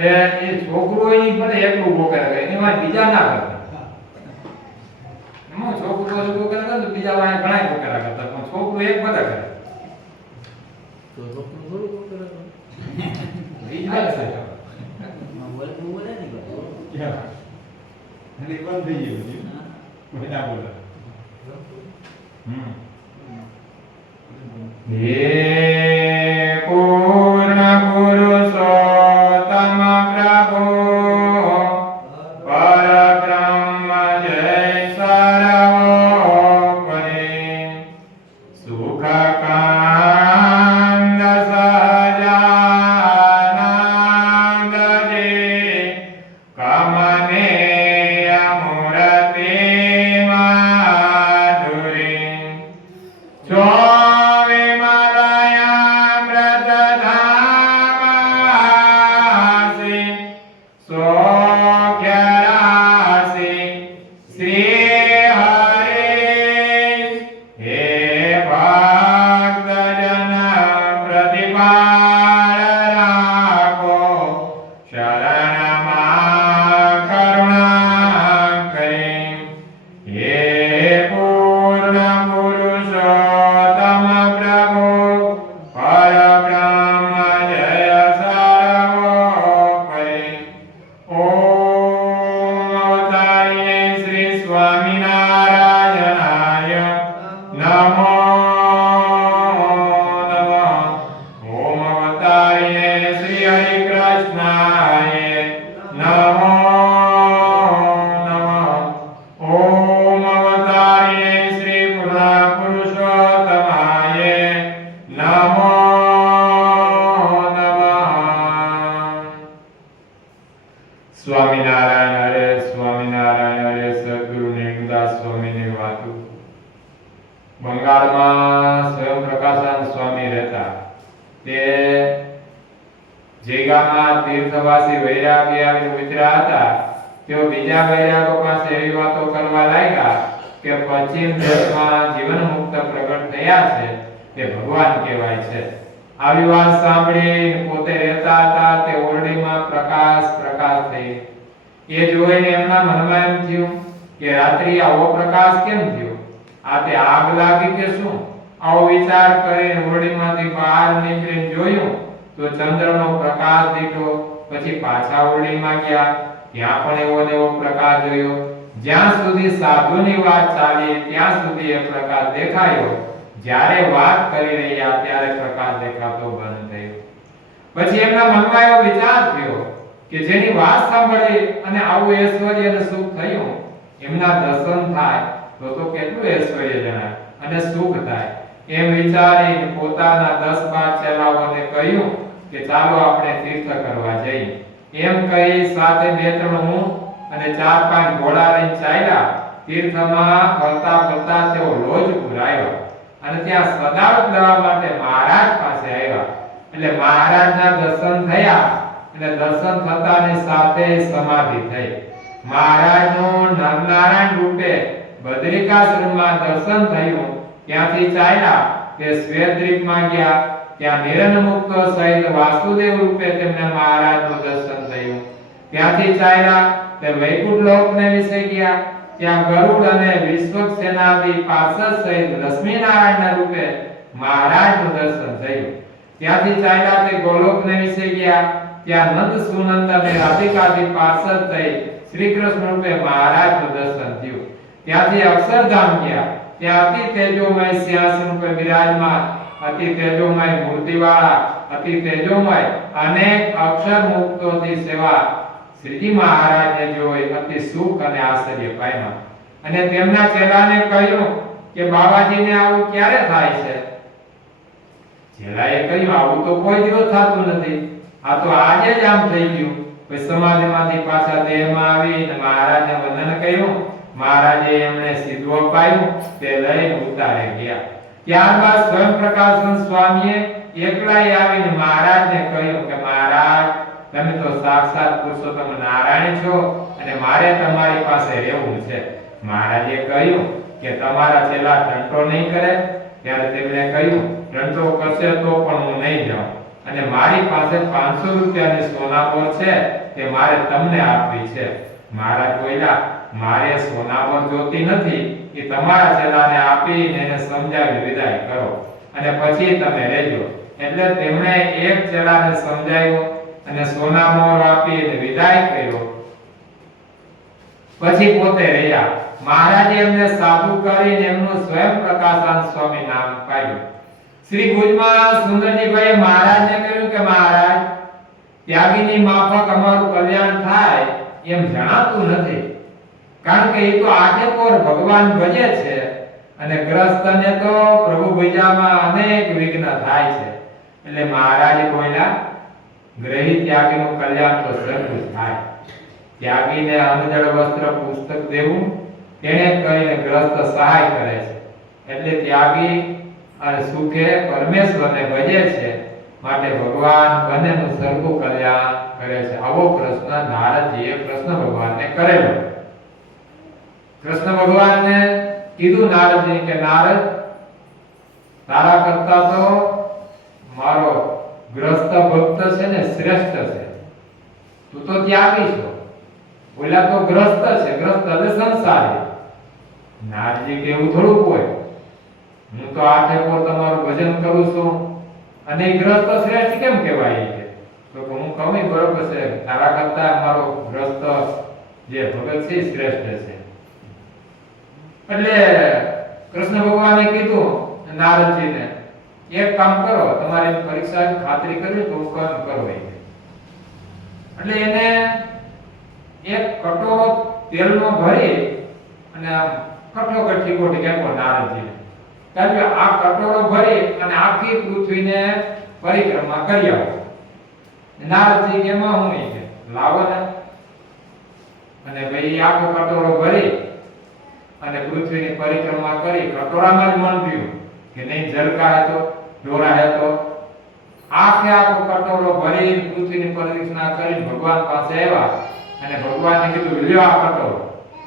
એ છોકરો એની ભલે એકલું ગોકરા કરે એની વાત બીજા ના કરતા. હું છોકરો ગોકરા કરે તો બીજા વાય ઘણા ગોકરા કરતા પણ છોકરો એક બધા કરે તો છોકરું થોડું ગોકરા કરે. બીજા છે બોલે નહીં બોલે. ક્યાં અને બંધ થઈ ગયું છે કોઈના બોલે હે પૂર્ણ પુરુષોત્તમ પ્રભુ પરબ્રહ્મ જય સર્વોપરી સુખકાંદ સહજાનંદ જી કમનેય મૂર્તિ માધુરી સ્વામિનારાયણ હરે સ્વામિનારાયણ હરે સદગુરુ નિર્મદાસ સ્વામીની વાતો. બંગાળમાં સ્વયં પ્રકાશાનંદ સ્વામી રહેતા. તે જે ગામમાં તીર્થવાસી વૈરાગી આવીને ઉતર્યા હતા તેઓ બીજા વૈરાગો પાસે એવી વાતો કરવા લાગ્યા કે પશ્ચિમ દેશમાં જીવન મુક્ત પ્રગટ થયા છે તે ભગવાન કહેવાય છે. આવી વાત સાંભળી પોતે રહેતા હતા તે ઓરડીમાં પ્રકાશ થઈ. એ જોઈને એમના મનમાં એમ થયું કે રાત્રિ આવો પ્રકાશ કેમ થયો? આ તે આગ લાગી કે શું? આવો વિચાર કરીને ઓરડીમાંથી બહાર નીકળીને જોયું તો ચંદ્રનો પ્રકાશ દીઠો. પછી પાછા ઓરડીમાં ગયા, ત્યાં પણ એવો પ્રકાશ જોયો. જ્યાં સુધી સાધુની વાત ચાલી ત્યાં સુધી એ પ્રકાશ દેખાયો. જ્યારે વાત કરી રહ્યા ત્યારે પ્રકાશ દેખાતો બંધ થયો. પછી એમના મનમાં એવો વિચાર થયો કે જેની વાત સાંભળી અને આવું ઐશ્વર્ય અને સુખ થયું, એમના દર્શન થાય તો કેટલું ઐશ્વર્ય જણાય અને સુખ થાય. એમ વિચારીને પોતાના 10-12 ચેલાઓને કહ્યું કે ચાલો આપણે તીર્થ કરવા જઈએ. એમ કહી સાથે 2-3 ઊંટ અને 4-5 ઘોડા લઈને ચાલ્યા. તીર્થમાં ફરતા તેઓ લોજપુર આવ્યા અને ત્યાં સદાવત લેવા માટે મહારાજ પાસે આવ્યા. એટલે મહારાજના દર્શન થયા અને દર્શન થતાની સાથે સમાધિ થઈ. મહારાજનું નરનારાયણ રૂપે બદ્રિકાશ્રમમાં દર્શન થયું. ત્યાંથી ચાલ્યા તે શ્વેતદ્વીપમાં ગયા. ત્યાં નિરંજનમુક્ત સહિત વાસુદેવ રૂપે તેમને મહારાજનું દર્શન થયું. ત્યાંથી ચાલ્યા તે વૈકુંઠ લોકને વિશે ગયા. ત્યાં ગરુડ અને વિશ્વક્સેનાદી પાર્ષદ સહિત લક્ષ્મીનારાયણના રૂપે મહારાજનું દર્શન થયું. ત્યાંથી ચાલ્યા તે ગોલોકને વિશે ગયા. ત્યાં નંદ સુનંદ અને રાધિકાદી પાર્ષદ થઈ શ્રી કૃષ્ણ રૂપે મહારાજનું દર્શન થયું. ત્યાંથી અક્ષરધામ ગયા. ત્યાં અતિ તેજોમય સિંહાસન રૂપે બિરાજમાન, અતિ તેજોમય મૂર્તિવાળા, અતિ તેજોમય અનેક અક્ષર મુક્તોની સેવા શ્રીજી મહારાજને જોઈ અતિ સુખ અને આશ્ચર્ય પામ્યા. અને તેમના ચેલાને કહ્યું કે બાબાજીને આવું ક્યારે થાય છે? ચેલાએ કહ્યું આવું તો કોઈ દિવસ થતું નથી, આ તો આજે જ આમ થઈ ગયું. પછી સમાધિમાંથી પાછા દેહમાં આવીને મહારાજને વંદન કર્યું. મહારાજે એમને સીધું અપાયું, તે લઈને ઉતારે ગયા. ત્યારબાદ સ્વયં પ્રકાશાનંદ સ્વામીએ એકલાએ આવીને મહારાજને કહ્યું કે મહારાજ, તમે તો સાક્ષાત પુરુષોત્તમ નારાયણ છો અને મારે તમારી પાસે રહેવું છે. મહારાજે કહ્યું કે તમારા ચેલા ટંટો નહીં કરે? ત્યારે તેમણે કહ્યું ટંટો કરશે તો પણ હું નહીં જાઉં અને મારી પાસે 500 રૂપિયાની સોનામોર છે તે મારે તમને આપવી છે. મહારાજ બોલ્યા, મારે સોનામોર જોતી નથી, એ તમારા ચેલાને આપીને એને સમજાવી વિદાય કરો અને પછી તમે રહેજો. એટલે તેમણે એક ચેલાને સમજાવ્યો અને સોનામોર આપીને વિદાય કર્યો. પછી પોતે રહ્યા. મહારાજે એમને સાધુ કરીને એમનું સ્વયં પ્રકાશાનંદ સ્વામી નામ પાડ્યું. શ્રી ભુજમાં સુંદરજીભાઈ મહારાજને કહ્યું કે મહારાજ, ત્યાગીની માફક અમારું કલ્યાણ થાય એમ જણાતું નથી, કારણ કે એ તો આઠે પોર ભગવાન ભજે છે અને ગ્રસ્તને તો પ્રભુ ભજવામાં અનેક વિઘ્ન થાય છે. એટલે મહારાજે બોલ્યા, ગ્રહી ત્યાગીનું કલ્યાણ તો સરખું થાય. ત્યાગીને અન્નજળ વસ્ત્ર પુસ્તક દેવું તેને કરીને ગ્રસ્ત સહાય કરે છે. એટલે ત્યાગી અને સુખે પરમેશ્વરને ભજે છે, માટે ભગવાન બંનેનું સરખું કલ્યાણ કરે છે. આવો પ્રશ્ન નારદજીએ કૃષ્ણ ભગવાનને કરેલો. કૃષ્ણ ભગવાનને કીધું નારદજી કે નારદ, તારા કરતા તો મારો ગ્રસ્ત ભક્ત છે ને શ્રેષ્ઠ છે. તું તો ત્યાગી છો, ઓલા તો ગ્રસ્ત છે, ગ્રસ્ત એટલે સંસારી. નારદજી કે એવું થોડું હોય, હું તો આઠે પોર તમારું ભજન કરું છું અને ગ્રસ્ત શ્રેષ્ઠ કેમ કહેવાય છે? તો હું કહું બરોબર છે, તારા કરતા મારો ગ્રસ્ત જે ભગત છે શ્રેષ્ઠ છે. એટલે કૃષ્ણ ભગવાને કીધું નારદજીને, એક કામ કરો, તમારી પરીક્ષાની ખાતરી કરવી તો કામ કરો. એટલે એને એક કટોરો તેલનો ભરી અને કટોકટી કોટી કેવો નારદજીને, કારણ કે આ કટોરો ભરી અને આખી પૃથ્વીને પરિક્રમા કરી આવો. નારદજી કે માં હું કે લાવો ને, અને ભાઈ આખો કટોરો ભરી અને પૃથ્વીની પરિક્રમા કરી. કટોરામાં જ મન થયું કે નહીં જરકા હે તો ડોરા હે તો આખે આખો કટોરો ભરી પૃથ્વીની પરિક્રમા કરી ભગવાન પાસે આવ્યા અને ભગવાનને કીધું, લ્યો આ કટોરો,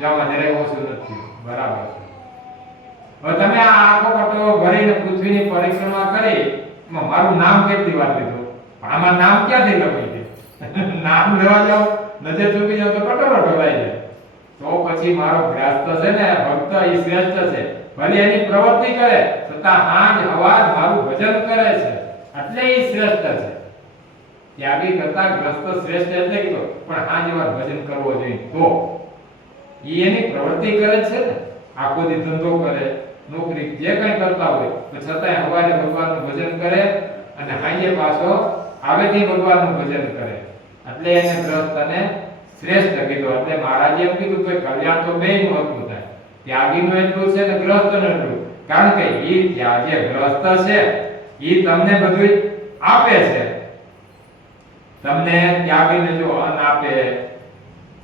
જામાં જરાય ઓછું નથી, બરાબર છે. હવે તમે આ આખો કટોરો ભરીને પૃથ્વીની પરિક્રમા કરી, એમાં મારું નામ કેટલી વાર લીધું, આમાં નામ ક્યાંથી લખાઈ છે? નામ લેવા જાવ, નજર ચૂકી જાવ તો કટોરો ઢોળાઈ જાય. તો પછી મારો ગ્રસ્ત છે ને ભક્ત એ શ્રેષ્ઠ છે, ભલે એની પ્રવૃત્તિ કરે છતાં હાજ હવાર મારું ભજન કરે છે, એટલે એ શ્રેષ્ઠ છે. ત્યાગી કરતા ગ્રસ્ત શ્રેષ્ઠ એટલે કીધું, પણ હાજ હવાર ભજન કરવો જોઈએ. તો એની પ્રવૃત્તિ કરે છે ને, આખો દી ધંધો કરે, નોકરી જે કંઈ કરતા હોય તો છતાંય હવારે ભગવાનનું ભજન કરે અને હાંજે પાછો આવેથી ભગવાનનું ભજન કરે, એટલે એને ગ્રસ્ત અને શ્રેષ્ઠ કીધું. એટલે મહારાજે એમ કીધું કે કલ્યાણ તો બેયનું હતું થાય, ત્યાગીનું એટલું છે ને ગ્રસ્તનું એટલું, કારણ કે ઈ જે ગ્રસ્ત છે ઈ તમને બધું આપે છે. તમને ત્યાગીને જો અન્ન આપે,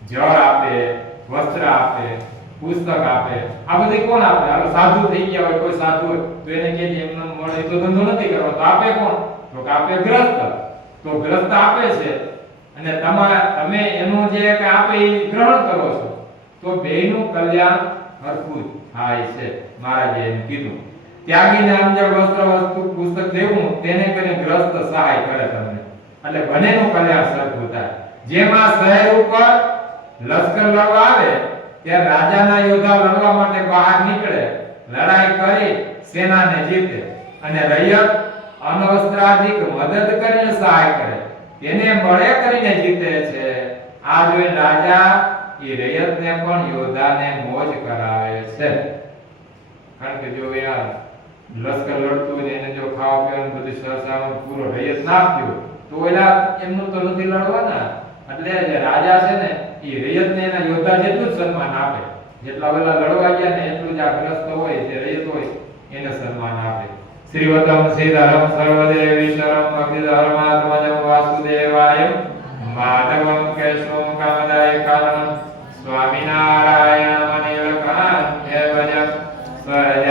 જળ આપે, વસ્ત્ર આપે, પુસ્તક આપે, આ બધી કોણ આપે? હાલો સાધુ થઈ ગયા હોય, કોઈ સાધુ હોય તો એને કે એમને મળે તો ધંધો નથી કરવો, તો આપે કોણ? તો કે આપે ગ્રસ્ત. તો ગ્રસ્ત આપે છે અને તમે એનું જે કે આપે એ ગ્રહણ કરો છો, તો બેયનું કલ્યાણ હરખું થાય છે. મહારાજે એમ કીધું, ત્યાગીને અંજળ વસ્ત્ર વસ્તુ પુસ્તક દેવું તેને કરીને ગ્રસ્ત સહાય કરે તમને, એટલે બંનેનું કલ્યાણ સરખું થાય. જેમાં શહેર ઉપર લશ્કર લડવા આવે ત્યારે રાજાના યોદ્ધા લડવા માટે બહાર નીકળે, લડાઈ કરી સેનાને જીતે અને રૈયત અનવસ્ત્રાધિક મદદ કરીને સહાય કરે, તેને બળે કરીને જીતે છે. આ જોઈ રાજા એ રૈયતને પણ યોદ્ધાને મોજ કરાવે છે. કારણ કે જો યાર લશ્કર લડતું હોય એને જો ખાવા પીવાનું બધું સરસામાં પૂરો રૈયત ના આપ્યું તો ઓલા એમનું તો નથી લડવાના. એટલે જે રાજા છે ને એ રૈયતને એના યોદ્ધા જેટલું જ સન્માન આપે, જેટલા ઓલા લડવા ગયા ને એટલું જ આ ગ્રસ્ત હોય જે રૈયત હોય એને સન્માન આપે. શ્રીવતમ શ્રીધરમ સર્વદેવી શરમ ભક્તિધર્માત્મજમ વાસુદેવાય માધવમ કેશવમ કામદાય કારણમ સ્વામિનારાયણ મનિલકાંતે ભજ સ્વજ